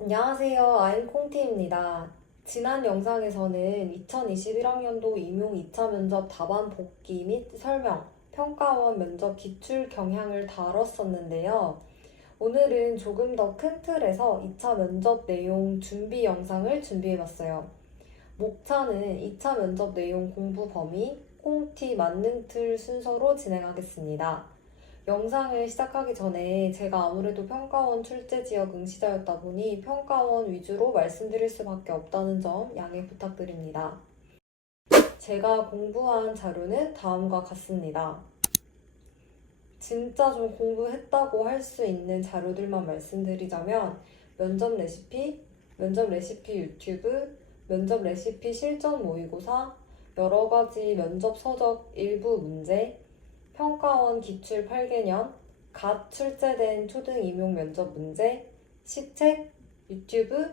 안녕하세요. 아임 콩티입니다. 지난 영상에서는 2021학년도 임용 2차 면접 답안 복기 및 설명, 평가원 면접 기출 경향을 다뤘었는데요. 오늘은 조금 더 큰 틀에서 2차 면접 내용 준비 영상을 준비해봤어요. 목차는 2차 면접 내용 공부 범위, 콩티 만능 틀 순서로 진행하겠습니다. 영상을 시작하기 전에 제가 아무래도 평가원 출제 지역 응시자였다 보니 평가원 위주로 말씀드릴 수밖에 없다는 점 양해 부탁드립니다. 제가 공부한 자료는 다음과 같습니다. 진짜 좀 공부했다고 할 수 있는 자료들만 말씀드리자면 면접 레시피, 면접 레시피 유튜브, 면접 레시피 실전 모의고사, 여러 가지 면접 서적 일부 문제, 평가원 기출 8개년, 갓 출제된 초등 임용 면접 문제, 시책, 유튜브,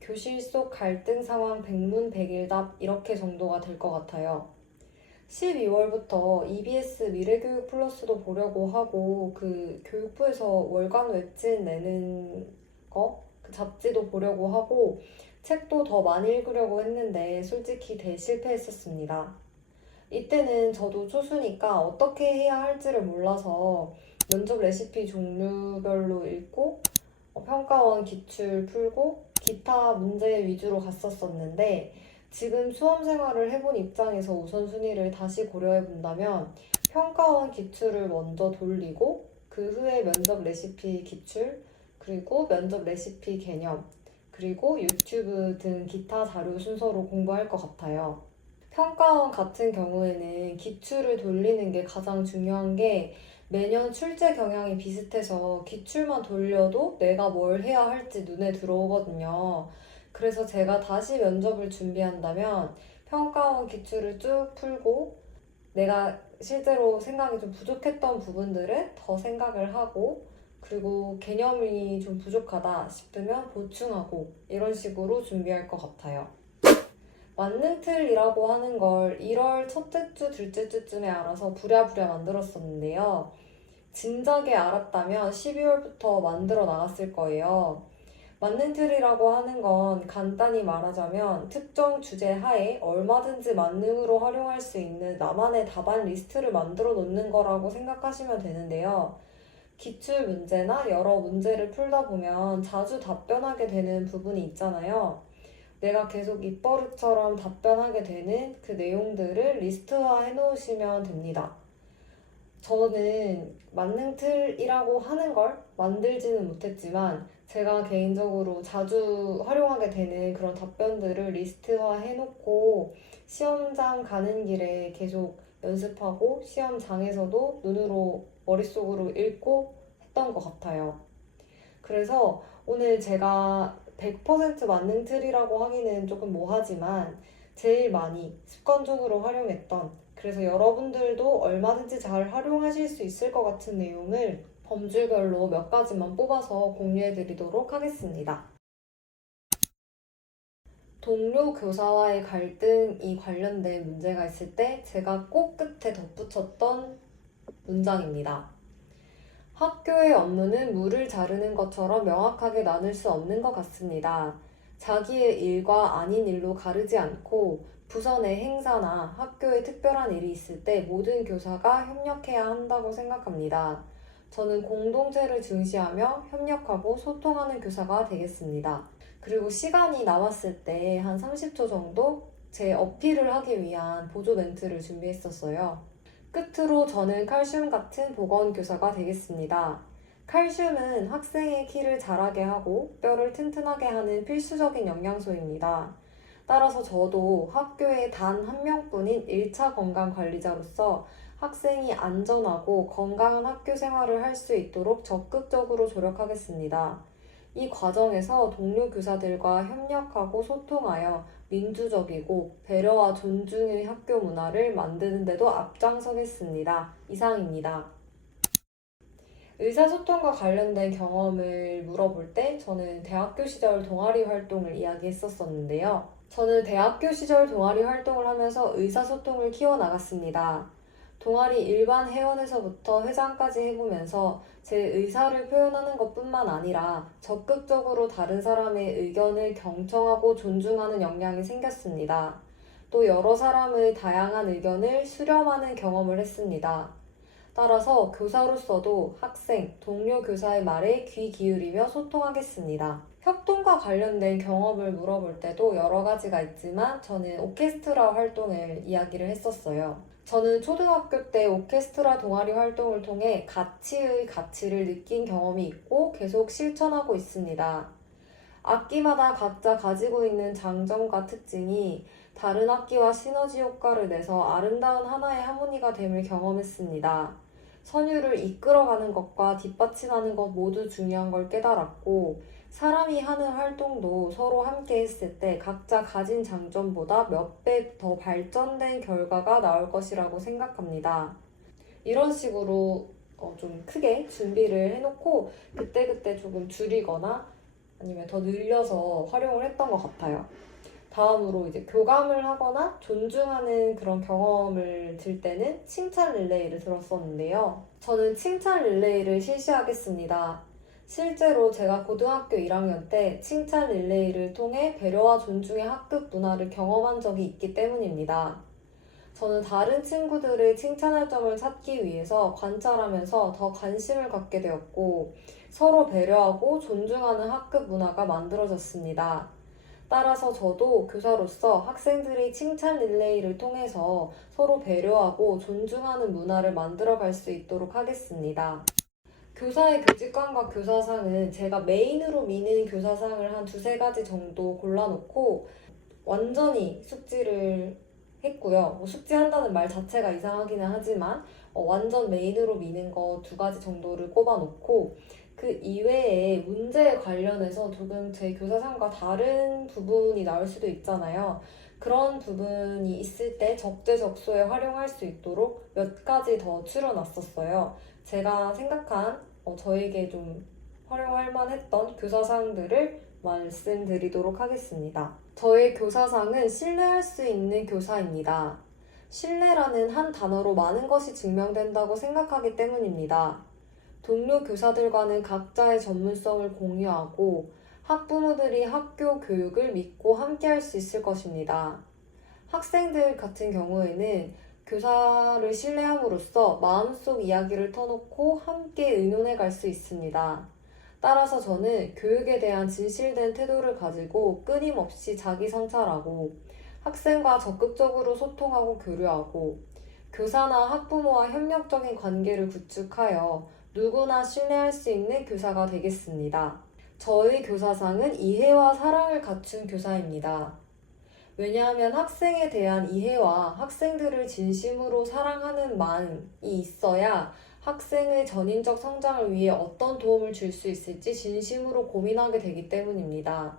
교실 속 갈등 상황 백문 백일답 이렇게 정도가 될 것 같아요. 12월부터 EBS 미래교육 플러스도 보려고 하고 그 교육부에서 월간 웹진 내는 거, 그 잡지도 보려고 하고 책도 더 많이 읽으려고 했는데 솔직히 대실패했었습니다. 이때는 저도 초수니까 어떻게 해야 할지를 몰라서 면접 레시피 종류별로 읽고 평가원 기출 풀고 기타 문제 위주로 갔었었는데 지금 수험 생활을 해본 입장에서 우선순위를 다시 고려해 본다면 평가원 기출을 먼저 돌리고 그 후에 면접 레시피 기출 그리고 면접 레시피 개념 그리고 유튜브 등 기타 자료 순서로 공부할 것 같아요. 평가원 같은 경우에는 기출을 돌리는 게 가장 중요한 게 매년 출제 경향이 비슷해서 기출만 돌려도 내가 뭘 해야 할지 눈에 들어오거든요. 그래서 제가 다시 면접을 준비한다면 평가원 기출을 쭉 풀고 내가 실제로 생각이 좀 부족했던 부분들은 더 생각을 하고 그리고 개념이 좀 부족하다 싶으면 보충하고 이런 식으로 준비할 것 같아요. 만능 틀이라고 하는 걸 1월 첫째 주, 둘째 주쯤에 알아서 부랴부랴 만들었었는데요. 진작에 알았다면 12월부터 만들어 나갔을 거예요. 만능 틀이라고 하는 건 간단히 말하자면 특정 주제 하에 얼마든지 만능으로 활용할 수 있는 나만의 답안 리스트를 만들어 놓는 거라고 생각하시면 되는데요. 기출 문제나 여러 문제를 풀다 보면 자주 답변하게 되는 부분이 있잖아요. 내가 계속 입버릇처럼 답변하게 되는 그 내용들을 리스트화 해놓으시면 됩니다. 저는 만능 틀이라고 하는 걸 만들지는 못했지만 제가 개인적으로 자주 활용하게 되는 그런 답변들을 리스트화 해놓고 시험장 가는 길에 계속 연습하고 시험장에서도 눈으로 머릿속으로 읽고 했던 것 같아요. 그래서 오늘 제가 100% 만능 틀이라고 하기는 조금 뭐하지만 제일 많이 습관적으로 활용했던 그래서 여러분들도 얼마든지 잘 활용하실 수 있을 것 같은 내용을 범주별로 몇 가지만 뽑아서 공유해 드리도록 하겠습니다. 동료 교사와의 갈등이 관련된 문제가 있을 때 제가 꼭 끝에 덧붙였던 문장입니다. 학교의 업무는 물을 자르는 것처럼 명확하게 나눌 수 없는 것 같습니다. 자기의 일과 아닌 일로 가르지 않고 부서 내 행사나 학교에 특별한 일이 있을 때 모든 교사가 협력해야 한다고 생각합니다. 저는 공동체를 중시하며 협력하고 소통하는 교사가 되겠습니다. 그리고 시간이 남았을 때 한 30초 정도 제 어필을 하기 위한 보조 멘트를 준비했었어요. 끝으로 저는 칼슘 같은 보건교사가 되겠습니다. 칼슘은 학생의 키를 자라게 하고 뼈를 튼튼하게 하는 필수적인 영양소입니다. 따라서 저도 학교에 단 한 명뿐인 1차 건강관리자로서 학생이 안전하고 건강한 학교 생활을 할 수 있도록 적극적으로 조력하겠습니다. 이 과정에서 동료 교사들과 협력하고 소통하여 민주적이고 배려와 존중의 학교 문화를 만드는 데도 앞장서겠습니다. 이상입니다. 의사소통과 관련된 경험을 물어볼 때 저는 대학교 시절 동아리 활동을 이야기했었는데요. 저는 대학교 시절 동아리 활동을 하면서 의사소통을 키워나갔습니다. 동아리 일반 회원에서부터 회장까지 해보면서 제 의사를 표현하는 것뿐만 아니라 적극적으로 다른 사람의 의견을 경청하고 존중하는 역량이 생겼습니다. 또 여러 사람의 다양한 의견을 수렴하는 경험을 했습니다. 따라서 교사로서도 학생, 동료 교사의 말에 귀 기울이며 소통하겠습니다. 협동과 관련된 경험을 물어볼 때도 여러 가지가 있지만 저는 오케스트라 활동을 이야기를 했었어요. 저는 초등학교 때 오케스트라 동아리 활동을 통해 가치의 가치를 느낀 경험이 있고 계속 실천하고 있습니다. 악기마다 각자 가지고 있는 장점과 특징이 다른 악기와 시너지 효과를 내서 아름다운 하나의 하모니가 됨을 경험했습니다. 선율을 이끌어가는 것과 뒷받침하는 것 모두 중요한 걸 깨달았고, 사람이 하는 활동도 서로 함께 했을 때 각자 가진 장점보다 몇 배 더 발전된 결과가 나올 것이라고 생각합니다. 이런 식으로 좀 크게 준비를 해놓고 그때그때 조금 줄이거나 아니면 더 늘려서 활용을 했던 것 같아요. 다음으로 이제 교감을 하거나 존중하는 그런 경험을 들 때는 칭찬 릴레이를 들었었는데요. 저는 칭찬 릴레이를 실시하겠습니다. 실제로 제가 고등학교 1학년 때 칭찬 릴레이를 통해 배려와 존중의 학급 문화를 경험한 적이 있기 때문입니다. 저는 다른 친구들의 칭찬할 점을 찾기 위해서 관찰하면서 더 관심을 갖게 되었고, 서로 배려하고 존중하는 학급 문화가 만들어졌습니다. 따라서 저도 교사로서 학생들의 칭찬 릴레이를 통해서 서로 배려하고 존중하는 문화를 만들어갈 수 있도록 하겠습니다. 교사의 교직관과 교사상은 제가 메인으로 미는 교사상을 한 두세 가지 정도 골라놓고 완전히 숙지를 했고요. 숙지한다는 말 자체가 이상하기는 하지만 완전 메인으로 미는 거 두 가지 정도를 꼽아놓고 그 이외에 문제에 관련해서 조금 제 교사상과 다른 부분이 나올 수도 있잖아요. 그런 부분이 있을 때 적재적소에 활용할 수 있도록 몇 가지 더 추려놨었어요. 제가 생각한 저에게 좀 활용할 만했던 교사상들을 말씀드리도록 하겠습니다. 저의 교사상은 신뢰할 수 있는 교사입니다. 신뢰라는 한 단어로 많은 것이 증명된다고 생각하기 때문입니다. 동료 교사들과는 각자의 전문성을 공유하고 학부모들이 학교 교육을 믿고 함께할 수 있을 것입니다. 학생들 같은 경우에는 교사를 신뢰함으로써 마음속 이야기를 터놓고 함께 의논해 갈 수 있습니다. 따라서 저는 교육에 대한 진실된 태도를 가지고 끊임없이 자기 성찰하고 학생과 적극적으로 소통하고 교류하고 교사나 학부모와 협력적인 관계를 구축하여 누구나 신뢰할 수 있는 교사가 되겠습니다. 저의 교사상은 이해와 사랑을 갖춘 교사입니다. 왜냐하면 학생에 대한 이해와 학생들을 진심으로 사랑하는 마음이 있어야 학생의 전인적 성장을 위해 어떤 도움을 줄 수 있을지 진심으로 고민하게 되기 때문입니다.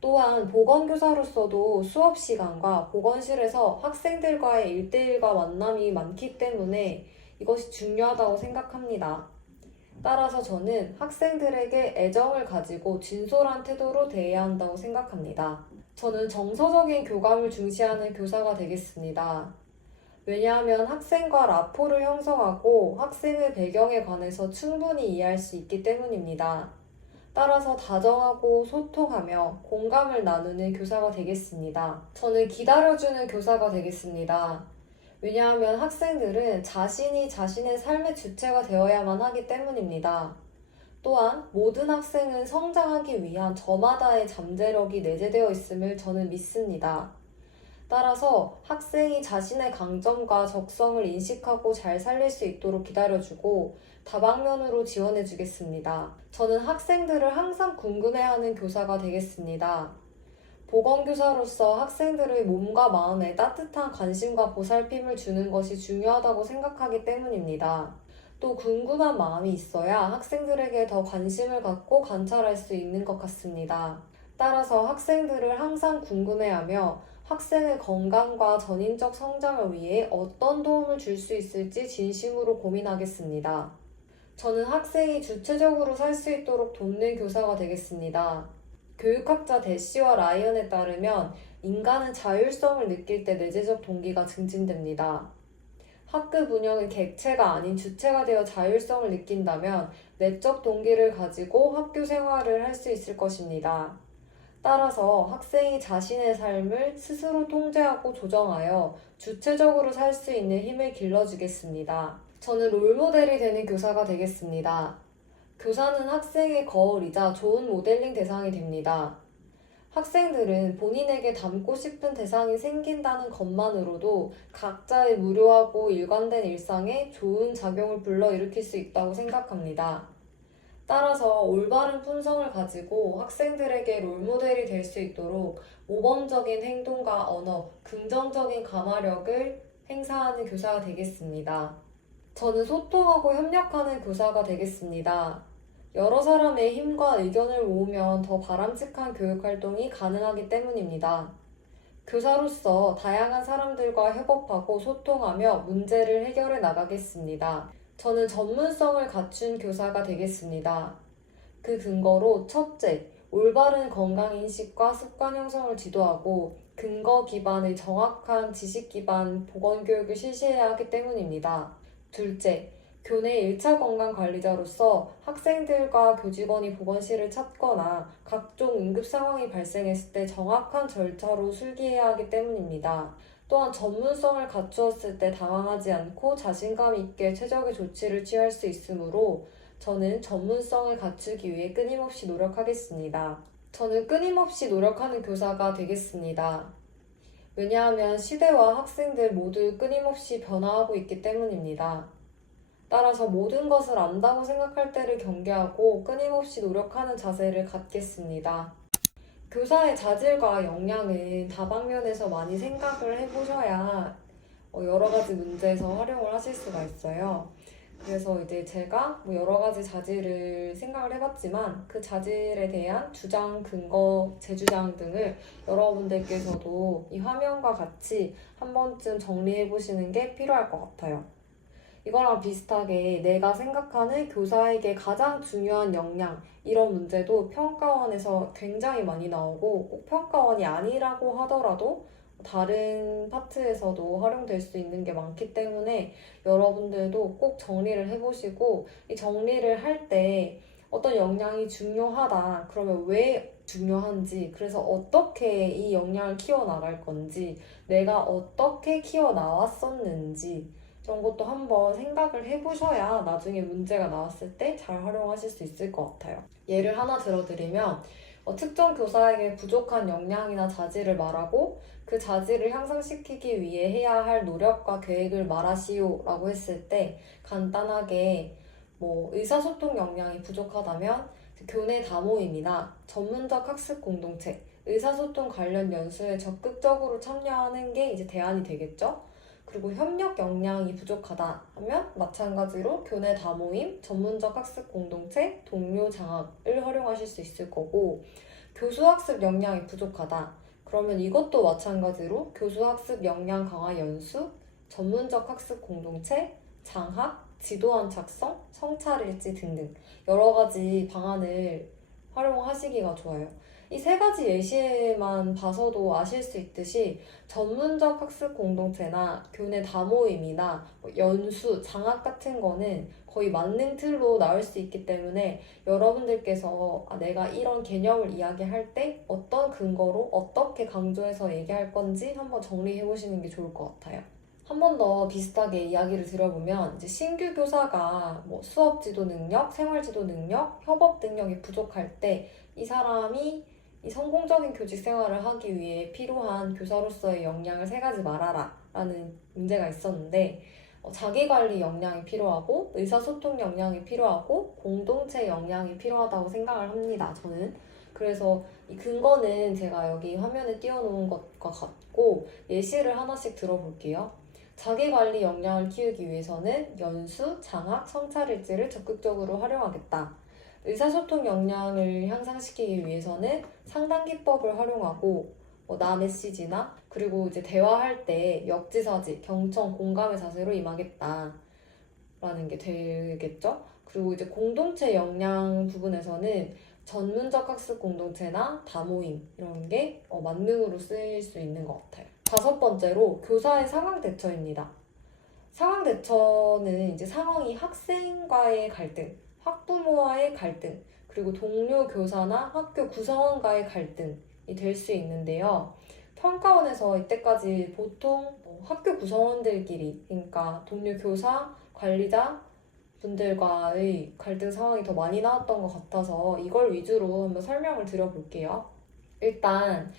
또한 보건교사로서도 수업 시간과 보건실에서 학생들과의 일대일과 만남이 많기 때문에 이것이 중요하다고 생각합니다. 따라서 저는 학생들에게 애정을 가지고 진솔한 태도로 대해야 한다고 생각합니다. 저는 정서적인 교감을 중시하는 교사가 되겠습니다. 왜냐하면 학생과 라포를 형성하고 학생의 배경에 관해서 충분히 이해할 수 있기 때문입니다. 따라서 다정하고 소통하며 공감을 나누는 교사가 되겠습니다. 저는 기다려주는 교사가 되겠습니다. 왜냐하면 학생들은 자신이 자신의 삶의 주체가 되어야만 하기 때문입니다. 또한 모든 학생은 성장하기 위한 저마다의 잠재력이 내재되어 있음을 저는 믿습니다. 따라서 학생이 자신의 강점과 적성을 인식하고 잘 살릴 수 있도록 기다려주고 다방면으로 지원해주겠습니다. 저는 학생들을 항상 궁금해하는 교사가 되겠습니다. 보건교사로서 학생들의 몸과 마음에 따뜻한 관심과 보살핌을 주는 것이 중요하다고 생각하기 때문입니다. 또 궁금한 마음이 있어야 학생들에게 더 관심을 갖고 관찰할 수 있는 것 같습니다. 따라서 학생들을 항상 궁금해하며 학생의 건강과 전인적 성장을 위해 어떤 도움을 줄 수 있을지 진심으로 고민하겠습니다. 저는 학생이 주체적으로 살 수 있도록 돕는 교사가 되겠습니다. 교육학자 대시와 라이언에 따르면 인간은 자율성을 느낄 때 내재적 동기가 증진됩니다. 학급 운영의 객체가 아닌 주체가 되어 자율성을 느낀다면 내적 동기를 가지고 학교 생활을 할 수 있을 것입니다. 따라서 학생이 자신의 삶을 스스로 통제하고 조정하여 주체적으로 살 수 있는 힘을 길러주겠습니다. 저는 롤모델이 되는 교사가 되겠습니다. 교사는 학생의 거울이자 좋은 모델링 대상이 됩니다. 학생들은 본인에게 닮고 싶은 대상이 생긴다는 것만으로도 각자의 무료하고 일관된 일상에 좋은 작용을 불러일으킬 수 있다고 생각합니다. 따라서 올바른 품성을 가지고 학생들에게 롤모델이 될 수 있도록 모범적인 행동과 언어, 긍정적인 감화력을 행사하는 교사가 되겠습니다. 저는 소통하고 협력하는 교사가 되겠습니다. 여러 사람의 힘과 의견을 모으면 더 바람직한 교육 활동이 가능하기 때문입니다. 교사로서 다양한 사람들과 협업하고 소통하며 문제를 해결해 나가겠습니다. 저는 전문성을 갖춘 교사가 되겠습니다. 그 근거로 첫째, 올바른 건강인식과 습관 형성을 지도하고 근거 기반의 정확한 지식 기반 보건교육을 실시해야 하기 때문입니다. 둘째, 교내 1차 건강관리자로서 학생들과 교직원이 보건실을 찾거나 각종 응급 상황이 발생했을 때 정확한 절차로 술기해야 하기 때문입니다. 또한 전문성을 갖추었을 때 당황하지 않고 자신감 있게 최적의 조치를 취할 수 있으므로 저는 전문성을 갖추기 위해 끊임없이 노력하겠습니다. 저는 끊임없이 노력하는 교사가 되겠습니다. 왜냐하면 시대와 학생들 모두 끊임없이 변화하고 있기 때문입니다. 따라서 모든 것을 안다고 생각할 때를 경계하고 끊임없이 노력하는 자세를 갖겠습니다. 교사의 자질과 역량은 다방면에서 많이 생각을 해보셔야 여러 가지 문제에서 활용을 하실 수가 있어요. 그래서 이제 제가 여러 가지 자질을 생각을 해봤지만 그 자질에 대한 주장, 근거, 재주장 등을 여러분들께서도 이 화면과 같이 한 번쯤 정리해 보시는 게 필요할 것 같아요. 이거랑 비슷하게 내가 생각하는 교사에게 가장 중요한 역량 이런 문제도 평가원에서 굉장히 많이 나오고 꼭 평가원이 아니라고 하더라도 다른 파트에서도 활용될 수 있는 게 많기 때문에 여러분들도 꼭 정리를 해보시고 이 정리를 할 때 어떤 역량이 중요하다 그러면 왜 중요한지 그래서 어떻게 이 역량을 키워나갈 건지 내가 어떻게 키워나왔었는지 이런 것도 한번 생각을 해보셔야 나중에 문제가 나왔을 때 잘 활용하실 수 있을 것 같아요. 예를 하나 들어드리면 특정 교사에게 부족한 역량이나 자질을 말하고 그 자질을 향상시키기 위해 해야 할 노력과 계획을 말하시오 라고 했을 때 간단하게 의사소통 역량이 부족하다면 교내 다모임이나 전문적 학습 공동체, 의사소통 관련 연수에 적극적으로 참여하는 게 이제 대안이 되겠죠? 그리고 협력 역량이 부족하다 하면 마찬가지로 교내 다모임, 전문적 학습 공동체, 동료 장학을 활용하실 수 있을 거고 교수학습 역량이 부족하다. 그러면 이것도 마찬가지로 교수학습 역량 강화 연수, 전문적 학습 공동체, 장학, 지도안 작성, 성찰일지 등등 여러 가지 방안을 활용하시기가 좋아요. 이 세 가지 예시만 봐서도 아실 수 있듯이 전문적 학습 공동체나 교내 다모임이나 연수, 장학 같은 거는 거의 만능 틀로 나올 수 있기 때문에 여러분들께서 내가 이런 개념을 이야기할 때 어떤 근거로 어떻게 강조해서 얘기할 건지 한번 정리해 보시는 게 좋을 것 같아요. 한 번 더 비슷하게 이야기를 드려보면 이제 신규 교사가 수업 지도 능력, 생활 지도 능력, 협업 능력이 부족할 때 이 사람이 이 성공적인 교직 생활을 하기 위해 필요한 교사로서의 역량을 세 가지 말하라 라는 문제가 있었는데 자기관리 역량이 필요하고 의사소통 역량이 필요하고 공동체 역량이 필요하다고 생각을 합니다. 저는. 그래서 이 근거는 제가 여기 화면에 띄워놓은 것과 같고 예시를 하나씩 들어볼게요. 자기관리 역량을 키우기 위해서는 연수, 장학, 성찰일지를 적극적으로 활용하겠다. 의사소통 역량을 향상시키기 위해서는 상담 기법을 활용하고 나 메시지나 그리고 이제 대화할 때 역지사지, 경청, 공감의 자세로 임하겠다 라는 게 되겠죠. 그리고 이제 공동체 역량 부분에서는 전문적 학습 공동체나 다모임 이런 게 만능으로 쓰일 수 있는 것 같아요. 다섯 번째로 교사의 상황 대처입니다. 상황 대처는 이제 상황이 학생과의 갈등, 학부모와의 갈등, 그리고 동료 교사나 학교 구성원과의 갈등이 될 수 있는데요. 평가원에서 이때까지 보통 학교 구성원들끼리, 그러니까 동료 교사, 관리자 분들과의 갈등 상황이 더 많이 나왔던 것 같아서 이걸 위주로 한번 설명을 드려볼게요. 일단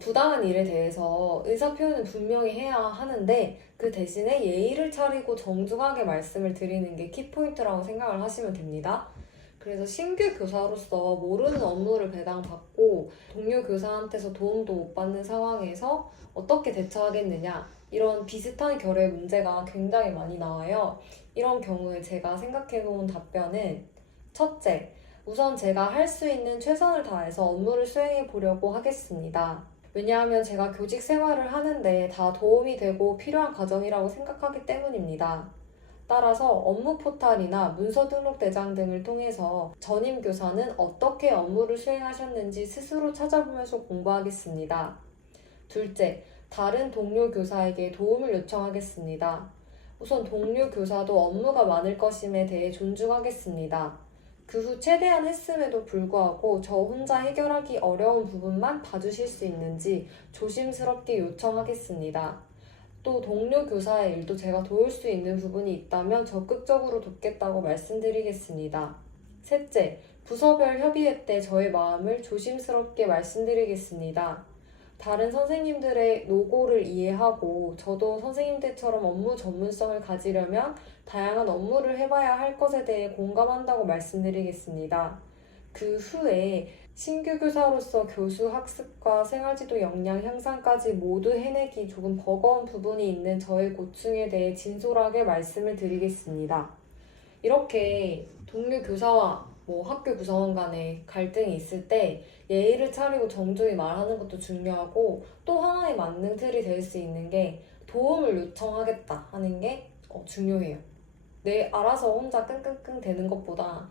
부당한 일에 대해서 의사표현은 분명히 해야 하는데 그 대신에 예의를 차리고 정중하게 말씀을 드리는 게 키포인트라고 생각을 하시면 됩니다. 그래서 신규 교사로서 모르는 업무를 배당받고 동료 교사한테서 도움도 못 받는 상황에서 어떻게 대처하겠느냐, 이런 비슷한 결의 문제가 굉장히 많이 나와요. 이런 경우에 제가 생각해 놓은 답변은 첫째, 우선 제가 할 수 있는 최선을 다해서 업무를 수행해 보려고 하겠습니다. 왜냐하면 제가 교직 생활을 하는데 다 도움이 되고 필요한 과정이라고 생각하기 때문입니다. 따라서 업무 포탈이나 문서 등록 대장 등을 통해서 전임 교사는 어떻게 업무를 수행하셨는지 스스로 찾아보면서 공부하겠습니다. 둘째, 다른 동료 교사에게 도움을 요청하겠습니다. 우선 동료 교사도 업무가 많을 것임에 대해 존중하겠습니다. 그 후 최대한 했음에도 불구하고 저 혼자 해결하기 어려운 부분만 봐주실 수 있는지 조심스럽게 요청하겠습니다. 또 동료 교사의 일도 제가 도울 수 있는 부분이 있다면 적극적으로 돕겠다고 말씀드리겠습니다. 셋째, 부서별 협의회 때 저의 마음을 조심스럽게 말씀드리겠습니다. 다른 선생님들의 노고를 이해하고 저도 선생님들처럼 업무 전문성을 가지려면 다양한 업무를 해봐야 할 것에 대해 공감한다고 말씀드리겠습니다. 그 후에 신규 교사로서 교수 학습과 생활지도 역량 향상까지 모두 해내기 조금 버거운 부분이 있는 저의 고충에 대해 진솔하게 말씀을 드리겠습니다. 이렇게 동료 교사와 학교 구성원 간에 갈등이 있을 때 예의를 차리고 정중히 말하는 것도 중요하고, 또 하나의 만능 틀이 될 수 있는 게 도움을 요청하겠다 하는 게 중요해요. 내 알아서 혼자 끙끙끙 대는 것보다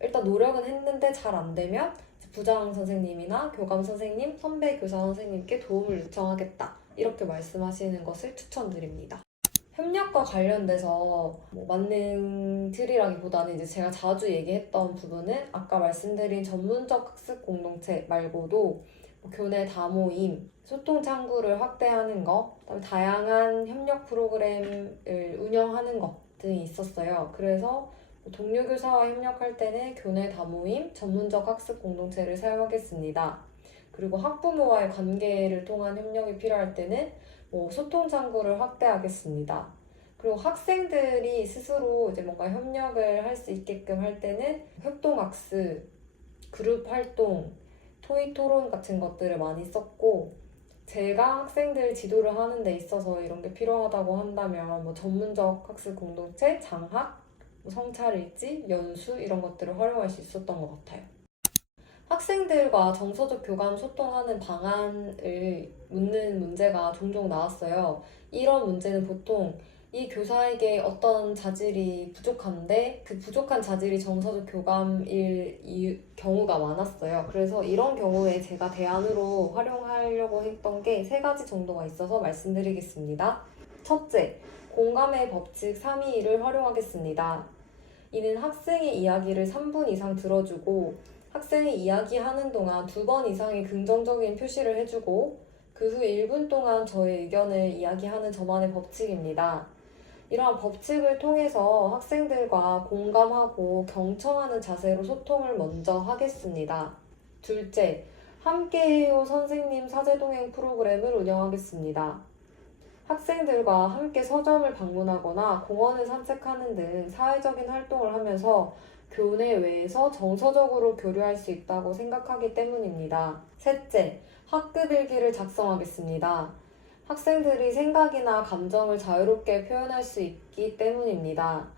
일단 노력은 했는데 잘 안 되면 부장 선생님이나 교감 선생님, 선배 교사 선생님께 도움을 요청하겠다, 이렇게 말씀하시는 것을 추천드립니다. 협력과 관련돼서 만능 틀이라기보다는 이제 제가 자주 얘기했던 부분은 아까 말씀드린 전문적 학습 공동체 말고도 교내 다모임, 소통 창구를 확대하는 것, 그다음에 다양한 협력 프로그램을 운영하는 것 등이 있었어요. 그래서 동료 교사와 협력할 때는 교내 다모임, 전문적 학습 공동체를 사용하겠습니다. 그리고 학부모와의 관계를 통한 협력이 필요할 때는 소통 창구를 확대하겠습니다. 그리고 학생들이 스스로 이제 뭔가 협력을 할 수 있게끔 할 때는 협동학습, 그룹 활동, 토의 토론 같은 것들을 많이 썼고, 제가 학생들 지도를 하는 데 있어서 이런 게 필요하다고 한다면 전문적 학습 공동체, 장학, 성찰일지, 연수 이런 것들을 활용할 수 있었던 것 같아요. 학생들과 정서적 교감 소통하는 방안을 묻는 문제가 종종 나왔어요. 이런 문제는 보통 이 교사에게 어떤 자질이 부족한데 그 부족한 자질이 정서적 교감일 경우가 많았어요. 그래서 이런 경우에 제가 대안으로 활용하려고 했던 게 3가지 정도가 있어서 말씀드리겠습니다. 첫째, 공감의 법칙 321을 활용하겠습니다. 이는 학생의 이야기를 3분 이상 들어주고 학생이 이야기하는 동안 2번 이상의 긍정적인 표시를 해주고 그 후 1분 동안 저의 의견을 이야기하는 저만의 법칙입니다. 이러한 법칙을 통해서 학생들과 공감하고 경청하는 자세로 소통을 먼저 하겠습니다. 둘째, 함께해요 선생님 사제동행 프로그램을 운영하겠습니다. 학생들과 함께 서점을 방문하거나 공원을 산책하는 등 사회적인 활동을 하면서 교내 외에서 정서적으로 교류할 수 있다고 생각하기 때문입니다. 셋째, 학급 일기를 작성하겠습니다. 학생들이 생각이나 감정을 자유롭게 표현할 수 있기 때문입니다.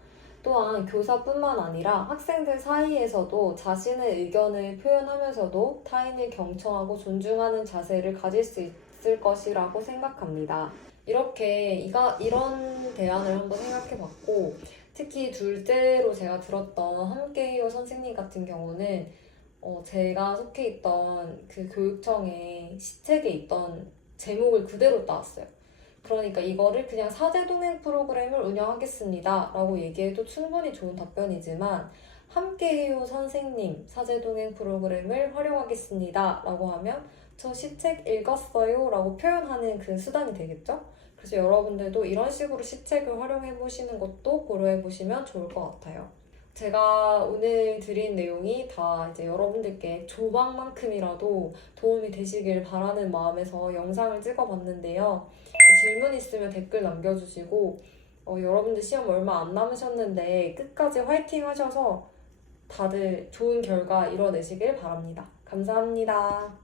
또한 교사뿐만 아니라 학생들 사이에서도 자신의 의견을 표현하면서도 타인을 경청하고 존중하는 자세를 가질 수 있을 것이라고 생각합니다. 이렇게 이런 대안을 한번 생각해봤고, 특히 둘째로 제가 들었던 함께해요 선생님 같은 경우는 제가 속해 있던 그 교육청의 시책에 있던 제목을 그대로 따왔어요. 그러니까 이거를 그냥 사제동행 프로그램을 운영하겠습니다 라고 얘기해도 충분히 좋은 답변이지만 함께해요 선생님 사제동행 프로그램을 활용하겠습니다 라고 하면 저 시책 읽었어요 라고 표현하는 그 수단이 되겠죠? 그래서 여러분들도 이런 식으로 시책을 활용해 보시는 것도 고려해 보시면 좋을 것 같아요. 제가 오늘 드린 내용이 다 이제 여러분들께 조망만큼이라도 도움이 되시길 바라는 마음에서 영상을 찍어봤는데요. 질문 있으면 댓글 남겨주시고 여러분들 시험 얼마 안 남으셨는데 끝까지 화이팅 하셔서 다들 좋은 결과 이뤄내시길 바랍니다. 감사합니다.